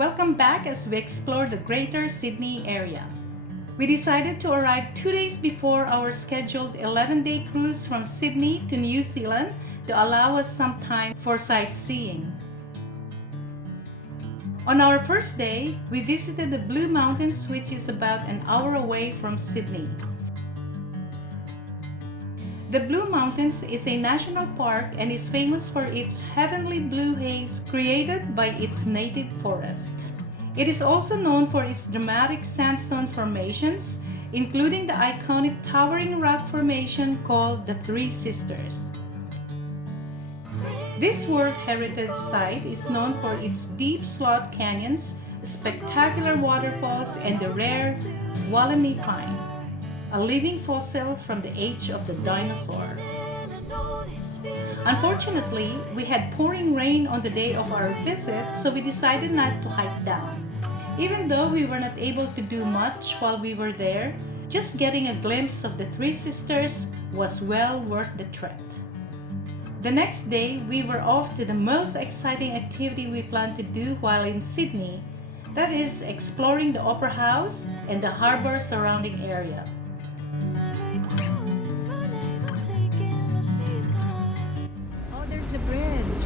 Welcome back as we explore the Greater Sydney area. We decided to arrive 2 days before our scheduled 11-day cruise from Sydney to New Zealand to allow us some time for sightseeing. On our first day, we visited the Blue Mountains, which is about an hour away from Sydney. The Blue Mountains is a national park and is famous for its heavenly blue haze created by its native forest. It is also known for its dramatic sandstone formations, including the iconic towering rock formation called the Three Sisters. This World Heritage Site is known for its deep slot canyons, spectacular waterfalls, and the rare Wollemi pine, a living fossil from the age of the dinosaur. Unfortunately, we had pouring rain on the day of our visit, so we decided not to hike down. Even though we were not able to do much while we were there, just getting a glimpse of the Three Sisters was well worth the trip. The next day, we were off to the most exciting activity we planned to do while in Sydney, that is, exploring the Opera House and the harbour surrounding area. The bridge.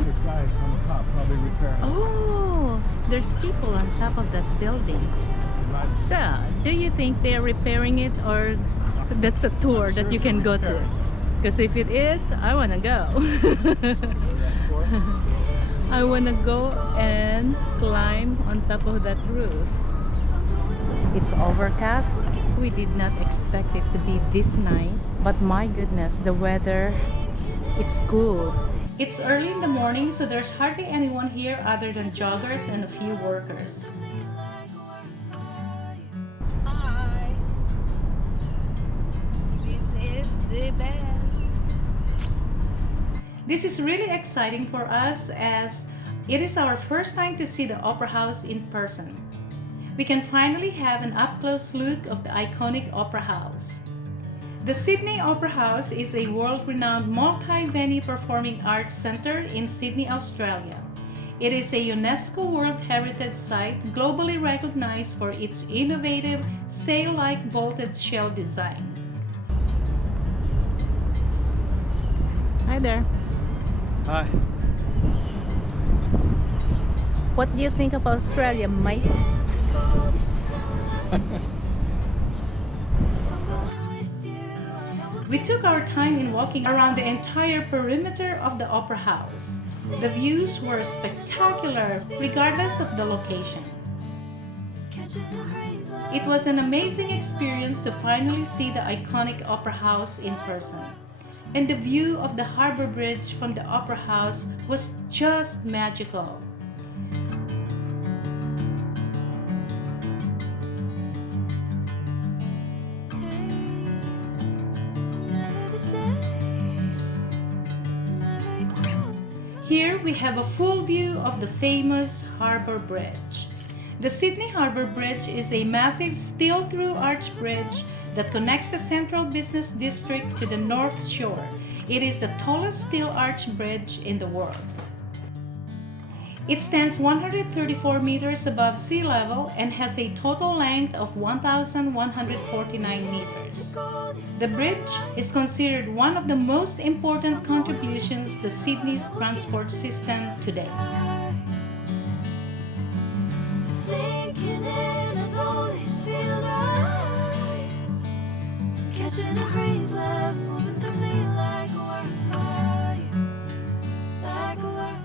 There's guys on the top probably repairing. Oh, there's people on top of that building. So, do you think they're repairing it, or that's a tour that you can go to? Because if it is, I want to go. I want to go and climb on top of that roof. It's overcast. We did not expect it to be this nice, but my goodness, the weather, it's cool. It's early in the morning, so there's hardly anyone here other than joggers and a few workers. Hi! This is the best. This is really exciting for us as it is our first time to see the Opera House in person. We can finally have an up-close look of the iconic Opera House. The Sydney Opera House is a world-renowned multi-venue performing arts center in Sydney, Australia. It is a UNESCO World Heritage Site globally recognized for its innovative sail-like vaulted shell design. Hi there. Hi. What do you think of Australia, mate? We took our time in walking around the entire perimeter of the Opera House. The views were spectacular regardless of the location. It was an amazing experience to finally see the iconic Opera House in person. And the view of the Harbour Bridge from the Opera House was just magical. Here we have a full view of the famous Harbour Bridge. The Sydney Harbour Bridge is a massive steel-through arch bridge that connects the central business district to the North Shore. It is the tallest steel arch bridge in the world. It stands 134 meters above sea level and has a total length of 1,149 meters. The bridge is considered one of the most important contributions to Sydney's transport system today. Catching a breeze, love moving through me like a wildfire, like a wildfire.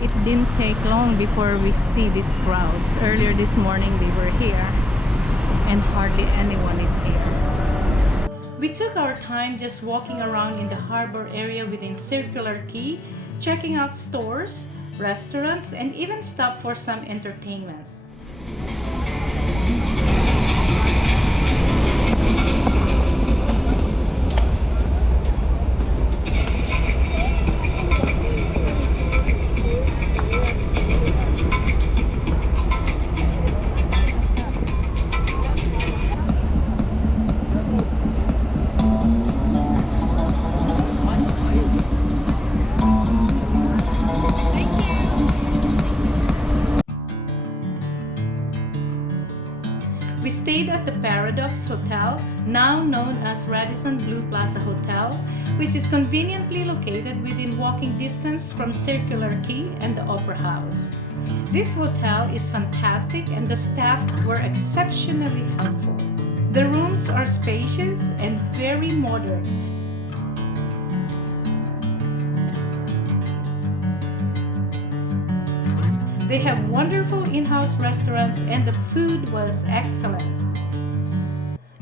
It didn't take long before we see these crowds. Earlier this morning they were here and hardly anyone is here. We took our time just walking around in the harbour area within Circular Quay, checking out stores, restaurants, and even stopped for some entertainment. Paradox Hotel, now known as Radisson Blue Plaza Hotel, which is conveniently located within walking distance from Circular Quay and the Opera House. This hotel is fantastic and the staff were exceptionally helpful. The rooms are spacious and very modern. They have wonderful in-house restaurants and the food was excellent.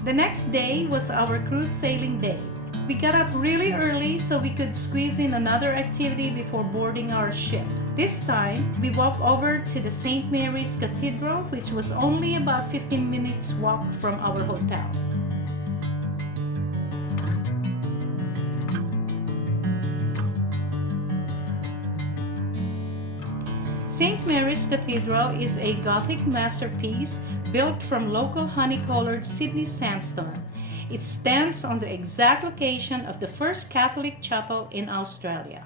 The next day was our cruise sailing day. We got up really early so we could squeeze in another activity before boarding our ship. This time, we walked over to the St. Mary's Cathedral, which was only about 15 minutes walk from our hotel. St. Mary's Cathedral is a Gothic masterpiece built from local honey-colored Sydney sandstone. It stands on the exact location of the first Catholic chapel in Australia.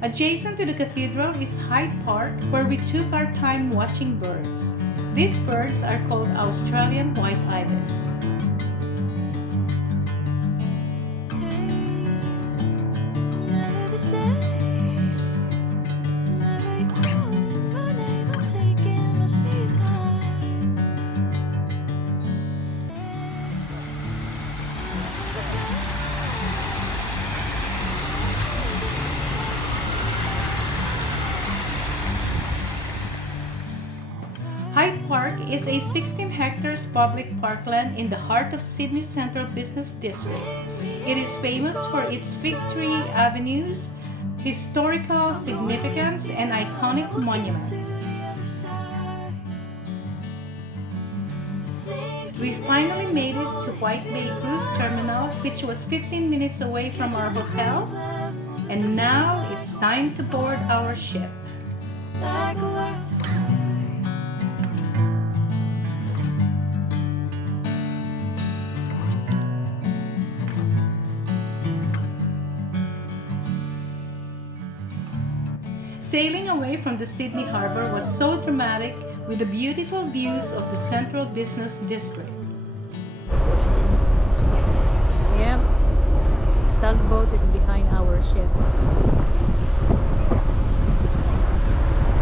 Adjacent to the cathedral is Hyde Park, where we took our time watching birds. These birds are called Australian white ibis. Never the same. Never you calling my name. I'm taking my sweet time. Hyde Park is a 16 hectares public parkland in the heart of Sydney's Central Business District. It is famous for its fig tree avenues, historical significance, and iconic monuments. We finally made it to White Bay Cruise Terminal, which was 15 minutes away from our hotel, and now it's time to board our ship. Like a wildfire. Sailing away from the Sydney Harbour was so dramatic with the beautiful views of the Central Business District. Yep. Tugboat is behind our ship.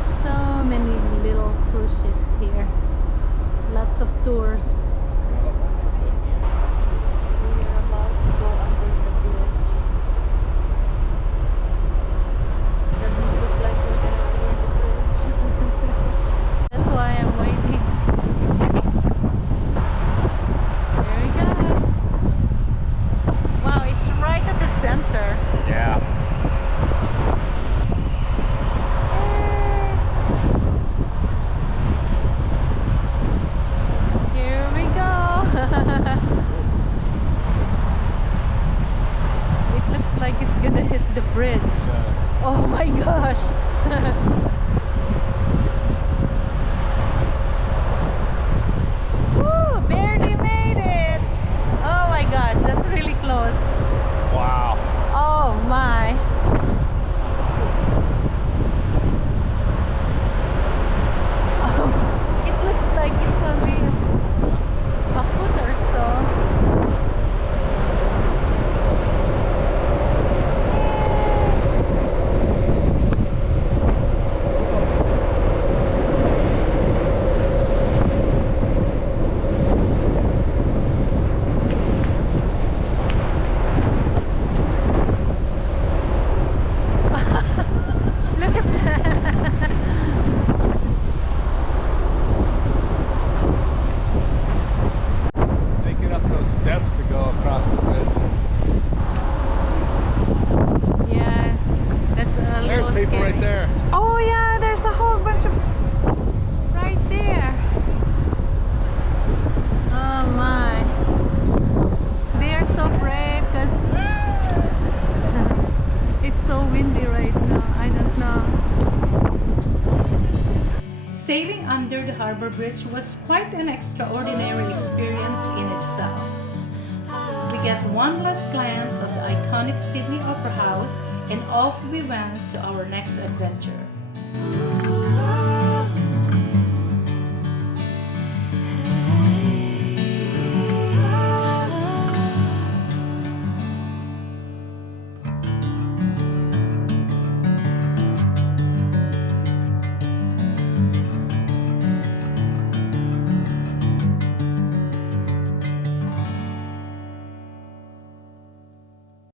So many little cruise ships here. Lots of tours. We are about to go under the bridge. Doesn't look like we're gonna clear the bridge. That's why I'm waiting. There we go. Wow, it's right at the center. Yeah. Harbour Bridge was quite an extraordinary experience in itself. We get one last glance of the iconic Sydney Opera House and off we went to our next adventure.